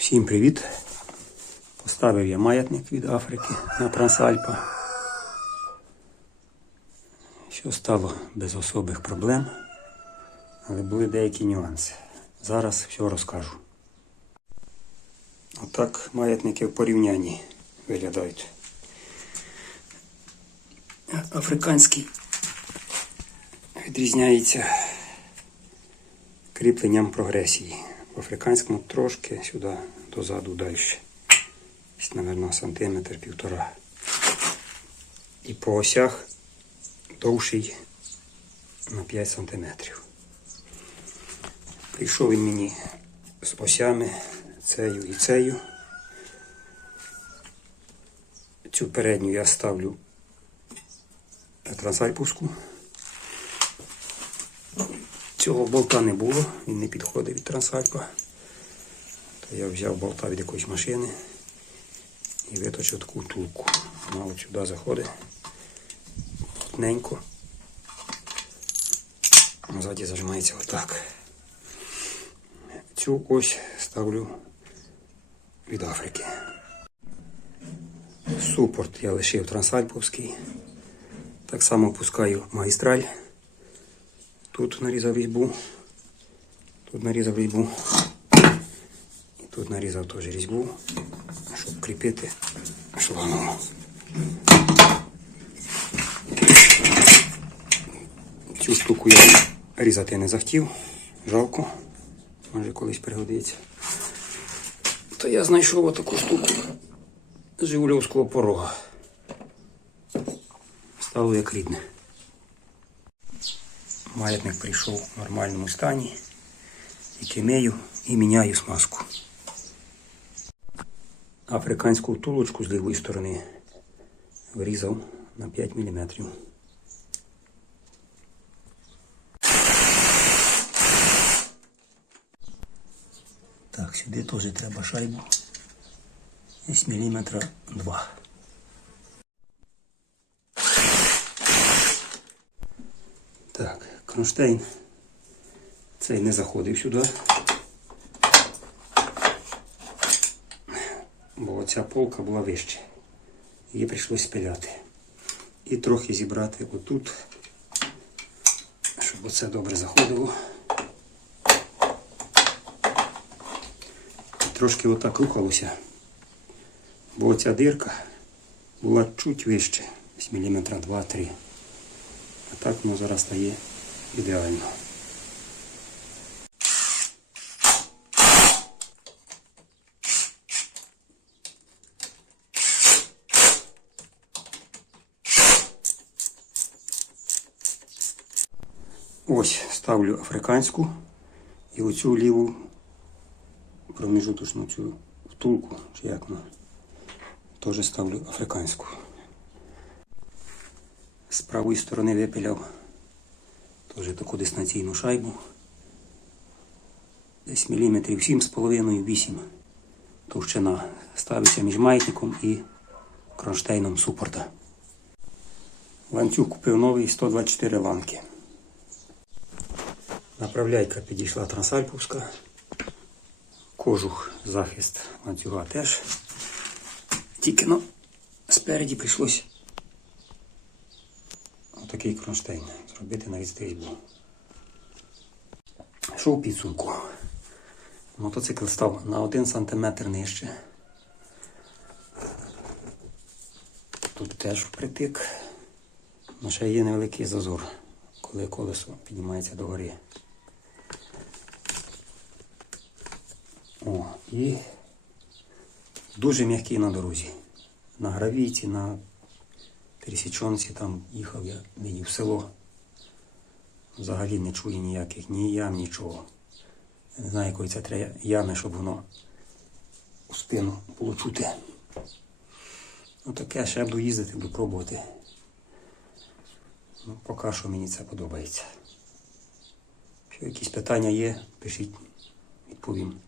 Всім привіт! Поставив я маятник від Африки на Трансальпа. Що стало без особих проблем, але були деякі нюанси. Зараз все розкажу. Отак маятники в порівнянні виглядають. Африканський відрізняється кріпленням прогресії. Африканському трошки сюди дозаду далі. Мабуть, сантиметр півтора. І по осях довший на 5 сантиметрів. Прийшов він мені з осями цею і цею. Цю передню я ставлю на трансальпівську. Цього болта не було, він не підходив від трансальпа. Я взяв болта від якоїсь машини і виточив таку втулку. Вона от сюди заходить. Плотненько. Ззаді зажимається отак. Цю ось ставлю від Африки. Супорт я лишив трансальповський. Так само пускаю магістраль. Тут нарізав різьбу. Тут нарізав різьбу. І тут нарізав теж різьбу, щоб кріпити шлангу. Цю штуку я різати не захотів. Жалко. Може колись пригодиться. То я знайшов отаку штуку з Жигульовського порога. Стало як рідне. Маятник прийшов в нормальному стані. Тільки мию і міняю смазку. Африканську втулочку з лівої сторони врізав на 5 мм. Так, сюди теж треба шайбу. Десь міліметра 2. Так, кронштейн цей не заходив сюди. Бо ця полка була вище. Її прийшлось спиляти. І трохи зібрати отут, щоб оце добре заходило. Трошки отак рухалося. Бо оця дирка була чуть вище, десь міліметра 2-3. А так воно зараз стає ідеально. Ось ставлю африканську і оцю ліву проміжуточну цю втулку, чи як вона, теж ставлю африканську. З правої сторони випиляв теж таку дистанційну шайбу. Десь міліметрів 7,5-8 товщина. Ставиться між маятником і кронштейном супорта. Ланцюг купив новий 124 ланки. Направляйка підійшла трансальповська. Кожух захист ланцюга теж. Тільки ну, спереді прийшлось отакий кронштейн зробити на відстрільбу. Що у підсумку? Мотоцикл став на 1 см нижче. Тут теж впритик. але ще є невеликий зазор, коли колесо піднімається догори. О, і дуже м'який на дорозі. На гравійці, на Трісічонці там їхав я нині в село. Взагалі не чую ніяких ні ям, нічого. Я не знаю, якої це треба ями, щоб воно у спину було чути. Ну таке ще буду їздити, буду пробувати. Ну, поки що мені це подобається. Якщо якісь питання є, пишіть, відповім.